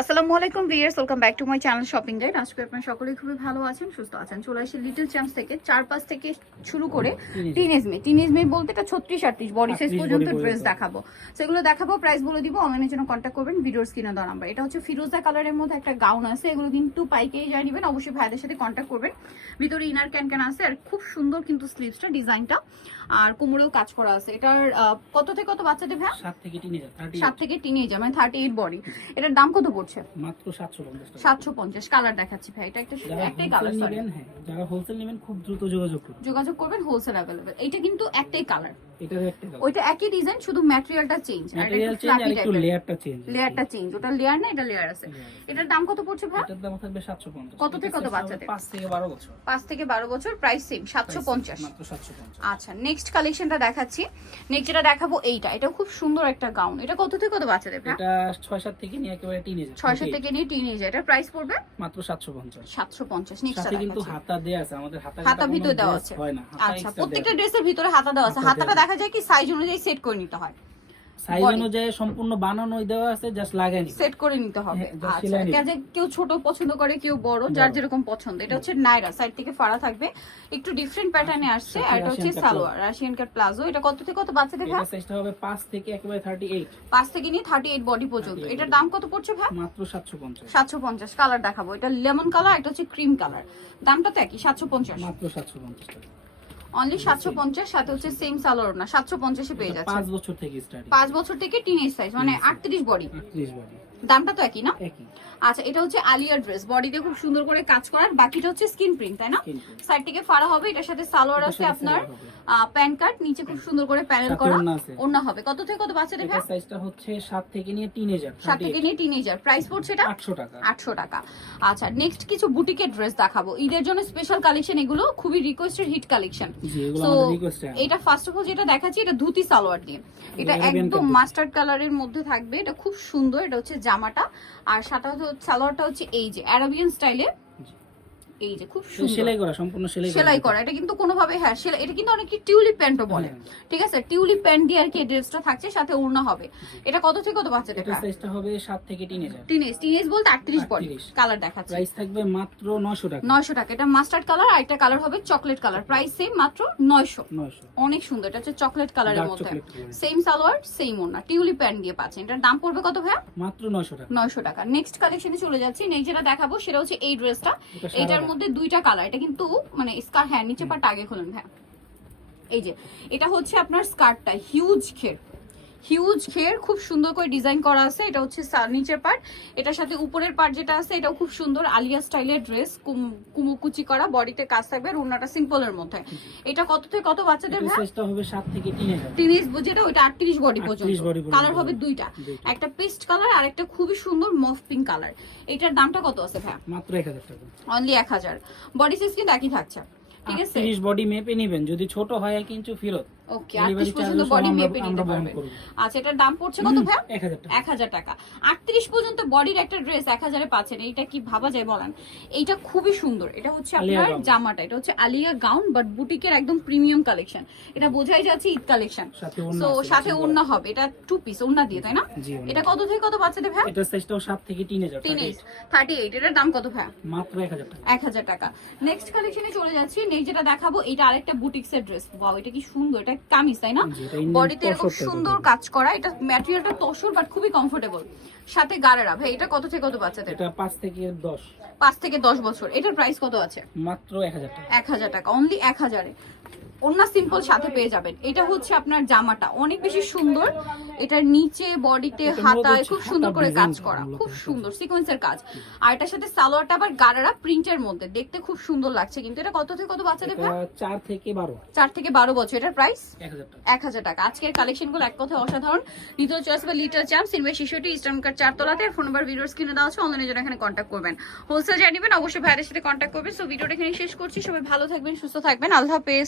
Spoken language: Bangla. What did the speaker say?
আসসালামু আলাইকুম viewers welcome back to my channel shopping guide. আজকে আপনারা সকলেই খুবই ভালো আছেন সুস্থ আছেন। চলে আসি লিটল চ্যাম্পস থেকে চার পাঁচ থেকে শুরু করে টিনেজ মে টিনেজ মে বলতে এটা ছত্রিশ আটত্রিশ বডি সাইজ পর্যন্ত ড্রেস পর্যন্ত। দেখাবো। সেগুলো দেখাবো প্রাইস বলে দিব অনলাইনের জন্য কন্ট্যাক্ট করবেন ভিডিওর স্ক্রিনে দেওয়া নাম্বার এটা হচ্ছে ফিরোজা কালারের মধ্যে একটা গাউন আছে এগুলো কিন্তু পাইকেই যাই নেবেন অবশ্যই ভাইদের সাথে কন্ট্যাক্ট করবেন। ভিতরে ইনার ক্যান ক্যান আছে আর খুব সুন্দর কিন্তু স্লিভসটা ডিজাইনটা। আর কোমরেও কাজ করা আছে। এটার কত থেকে কত বাচ্চাদের ভাই সাত থেকে থার্টি সাত থেকে টিনেজার মানে থার্টি এইট বডি এটার দাম কত পড়ছে? মাত্র সাতশো পঞ্চাশ টাকা। সাতশো পঞ্চাশ কালার দেখাচ্ছি ভাই এটা একটা একটাই কালার নেবেন হ্যাঁ। যারা হোলসেল নেবেন খুব দ্রুত যোগাযোগ করুন। যোগাযোগ করবেন হোলসেল অ্যাভেলেবেল এটা কিন্তু একটাই কালার ওইটা একই ডিজাইন শুধু ম্যাটেরিয়ালটা চেঞ্জ ম্যাটেরিয়াল চেঞ্জ আর একটু লেয়ারটা চেঞ্জ লেয়ারটা চেঞ্জ ওটা লেয়ার না এটা লেয়ার আছে। এটার দাম কত পড়ছে ভাই? এটার দাম থাকবে সাতশো পঞ্চাশ। কত থেকে কত বাচ্চাদের? পাঁচ থেকে বারো বছর। পাঁচ থেকে বারো বছর প্রাইস সেম সাতশো পঞ্চাশ। মাত্র আচ্ছা নেক্সট কালেকশনটা দেখাচ্ছি। নেক্সট যেটা দেখাবো এইটা। এটা খুব সুন্দর একটা গাউন এটা কত থেকে কত বাচ্চাদের এটা ছয় সাত থেকে নিয়ে একেবারে তিন হাজার ছয়শো থেকে নিয়ে টিন এটার প্রাইস পড়বে? মাত্র সাতশো পঞ্চাশ। সাতশো পঞ্চাশ। নেক্সট সাথে কিন্তু হাতা দেয়া আছে আমাদের হাতা হাতা ভিতরে দেওয়া আছে। হয় না আচ্ছা প্রত্যেকটা ড্রেসের ভিতরে হাতা দেওয়া আছে। হাতাটা দেখা যায় কি সাইজ অনুযায়ী সেট করে নিতে হয়। সাইজ অনুযায়ী সম্পূর্ণ বানানোই দেওয়া আছে জাস্ট লাগাই নিতে সেট করে নিতে হবে। হ্যাঁ, আচ্ছা কাজে কেউ ছোট পছন্দ করে কেউ বড় যার যেরকম পছন্দ। এটা হচ্ছে নাইরা সাইড থেকে ফাড়া থাকবে। একটু ডিফারেন্ট প্যাটার্নে আসছে আর এটা হচ্ছে সালোয়ার রাশিয়ান কাট প্লাজো এটা কত থেকে কত বাচ্চাদের ভাই? সাইজটা হবে পাঁচ থেকে একেবারে থার্টি এইট পাঁচ থেকে নিয়ে থার্টি এইট বডি পর্যন্ত এটার দাম কত পড়ছে ভাই? মাত্র সাতশো পঞ্চাশ। সাতশো পঞ্চাশ কালার দেখাবো। এটা লেমন কালার এটা হচ্ছে ক্রিম কালার দামটা তো একই সাতশো পঞ্চাশ। মাত্র সাতশো পঞ্চাশ টাকা। অনলি সাতশো পঞ্চাশ সাথে হচ্ছে সেম সালোয়ার না। সাতশো পঞ্চাশে পেয়ে যাচ্ছে। পাঁচ বছর থেকে পাঁচ বছর থেকে টিনেজ সাইজ মানে আটত্রিশ বডি আটত্রিশ বাড়ি দামটা তো একই না? আচ্ছা এটা হচ্ছে আলিয়ার ড্রেস বডিতে খুব সুন্দর করে কাজ করার বাকিটা হচ্ছে স্কিন প্রিন্ট তাই না? সাইড থেকে ফাড়া হবে এটার সাথে সালোয়ার আছে আপনার প্যান কার্ড নিচে খুব সুন্দর করে প্যানেল করা। ওড়না হবে। কত থেকে কত বাচ্চাদের এটা ভাই? সাইজটা হচ্ছে সাত থেকে নিয়ে হাজার সাত থেকে নিয়ে টিনেজার প্রাইস পড়ছে এটা? আটশো টাকা। আটশো টাকা। আচ্ছা নেক্সট কিছু বুটিকের ড্রেস দেখাবো। ঈদের জন্য স্পেশাল কালেকশন এগুলো খুবই রিকোয়েস্টেড হিট কালেকশন তো এটা ফার্স্ট অফ অল যেটা দেখাচ্ছি এটা ধুতি সালোয়ার দিয়ে। এটা একদম মাস্টার্ড কালারের মধ্যে থাকবে। এটা খুব সুন্দর এটা হচ্ছে জামাটা। আর সাথে হচ্ছে সালোয়ারটা হচ্ছে এই যে অ্যারাবিয়ান স্টাইলে এই যে খুব সুন্দর সেলাই করা সম্পূর্ণ সেলাই সেলাই করা এটা কিন্তু কোনোভাবে হ্যাঁ সেলাই এটা কিন্তু অনেকে টিউলিপ প্যান্টও বলে। হ্যাঁ। ঠিক আছে? টিউলিপ প্যান্ট দিয়ে আর কি ড্রেসটা থাকছে সাথে ওড়না হবে। এটা কত থেকে কত বাচ্চাদের এটা সাইজটা হবে সাত থেকে তিন হাজার। টিনেজ টিনেজ বলতে আটত্রিশ বডি কালার দেখাচ্ছে। প্রাইস থাকবে মাত্র নশো টাকা। নয়শো টাকা। এটা মাস্টার্ড কালার আর একটা কালার হবে চকলেট কালার প্রাইস সেম মাত্র নয়শো। নয়শো। অনেক সুন্দর। এটা হচ্ছে চকলেট কালারের মধ্যে। সেম সালোয়ার সেম ওড়না। টিউলিপ প্যান্ট দিয়ে পাচ্ছেন। এটার দাম পড়বে কত ভাইয়া? মাত্র নয়শো টাকা। নয়শো টাকা। নেক্সট কালেকশনে চলে যাচ্ছি। নেক্সট যেটা দেখাবো সেটা হচ্ছে এই ড্রেসটা এটা এটার। মধ্যে দুইটা কালার এটা কিন্তু মানে স্কার হ্যাঁ নিচে পাটা টাগে খুলুন হ্যাঁ। এই যে এটা হচ্ছে আপনার স্কার্টটা হিউজ ঘের হিউজ ঘের খুব সুন্দর করে ডিজাইন করা আছে। এটা হচ্ছে নিচের পার্ট এটার সাথে উপরের পার্ট যেটা আছে এটাও খুব সুন্দর আলিয়া স্টাইলের ড্রেস কুমুকুচি করা বডিতে কাজ থাকবে আর ওড়নাটা সিম্পলের মধ্যে এটা কত থেকে কত বাচ্চাদের সাইজটা হবে সাত থেকে তিন হাজার। টিনিস যেটা ওইটা আটত্রিশ বডি 38 পর্যন্ত। কালার হবে। দুইটা। একটা পেস্ট কালার আর একটা খুবই সুন্দর মফ পিঙ্ক কালার এটার দামটা কত আছে ভাই? মাত্র এক হাজার টাকা। অনলি এক হাজার। বডি সাইজ কিন্তু একই থাকছে। ঠিক আছে? তিরিশ বডি মেপে নিবেন। যদি ছোট হয় এক ইঞ্চি ফেরত। ওকে Delivery আটত্রিশ পর্যন্ত বডি মেপে নিতে পারবেন আচ্ছা এটার দাম পড়ছে কত ভাই এক হাজার টাকা। এক হাজার টাকা। আটত্রিশ পর্যন্ত বডির একটা ড্রেস এক হাজারে পাচ্ছেন এইটা কি ভাবা যায় বলেন? এইটা খুবই সুন্দর। এটা হচ্ছে আপনার জামাটা এটা হচ্ছে আলিয়া গাউন বাট বুটিকের একদম প্রিমিয়াম কালেকশন এটা বোঝাই যাচ্ছে ঈদ কালেকশন তো সাথে ওড়না হবে এটা টু পিস ওড়না দিয়ে তাই না? এটা কত থেকে কত বাচ্চাদের ভাই এটা থেকে তিন হাজার তিন এইট থার্টি এইট এটার দাম কত ভাই মাত্র এক হাজার টাকা। এক হাজার টাকা। নেক্সট কালেকশনে চলে যাচ্ছি নেক্সট যেটা দেখাবো এটা আরেকটা বুটিক্স এর ড্রেস বাও এটা কি সুন্দর এটা কামিজ তাই না? বডিতে এরকম সুন্দর কাজ করা এটা ম্যাটেরিয়ালটা তসর বাট খুবই কমফোর্টেবল সাথে গাড়েরা ভাই এটা কত থেকে কত বাচ্চাদের? এটা পাঁচ থেকে দশ। পাঁচ থেকে দশ বছর এটার প্রাইস কত আছে? মাত্র এক হাজার টাকা। এক হাজার টাকা অনলি এক হাজারে। অন্য সিম্পল সাথে পেয়ে যাবেন। এটা হচ্ছে আপনার জামাটা। অনেক বেশি সুন্দর। এটার নিচে বডিতে হাতায় খুব সুন্দর করে কাজ করা। খুব। সুন্দর। সিকোয়েন্সের কাজ। আর এটার সাথে সালোয়ারটা আবার গাড়ারা প্রিন্টের মধ্যে। দেখতে খুব সুন্দর লাগছে। কিন্তু এটা কত থেকে কত বাচ্চাদের চার থেকে বারো। চার থেকে বারো বছর। এটার প্রাইস এক হাজার টাকা। আজকের কালেকশনগুলো এক কথায় অসাধারণ। লিটল চয়েস বা লিটল চ্যাম্প সিনবে শিশুটি ইস্টার্ন কার্ড চারতলাতে। ফোন নাম্বার ভিডিওর স্ক্রিনে দেওয়া আছে। অনলাইনে জন্য এখানে কন্ট্যাক্ট করবেন। হোলসেল জানিবেন অবশ্যই ভাইদের সাথে কন্ট্যাক্ট করবেন। সো ভিডিওটা এখানে শেষ করছি। সবাই ভালো থাকবেন সুস্থ থাকবেন। আল্লাহ হাফেজ।